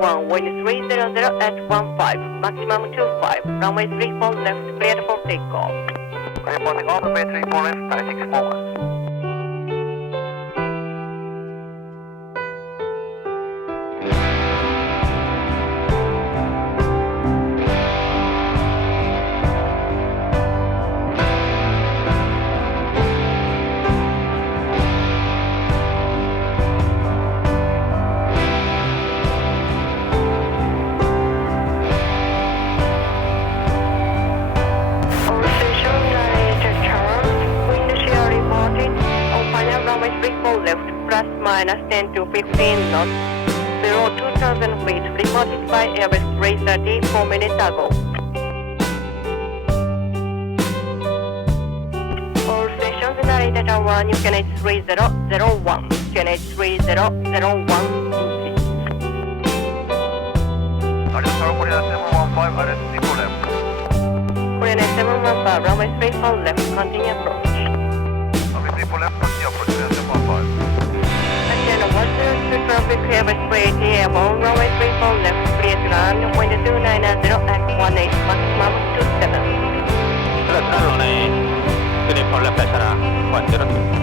1, wind 300 at 15, maximum 25, runway 34 left, cleared for takeoff. Reporting off, runway 34 left, 36 forward. Plus minus 10 to 15 knots, below 2,000 feet, reported by Airbus 330 4 minutes ago. All stations in Narita Tower, New Canadian 3001, Canadian 3001, increase. Korea 715, RS 34 left. Korea 715, runway 34 left, continue approach. Runway 34 left, continue approach, Korea 715. Traffic Airbus 380 airborne, runway 34 left, clear to land, wind 290 at 18, maximum 27. Runway 34 left, 102.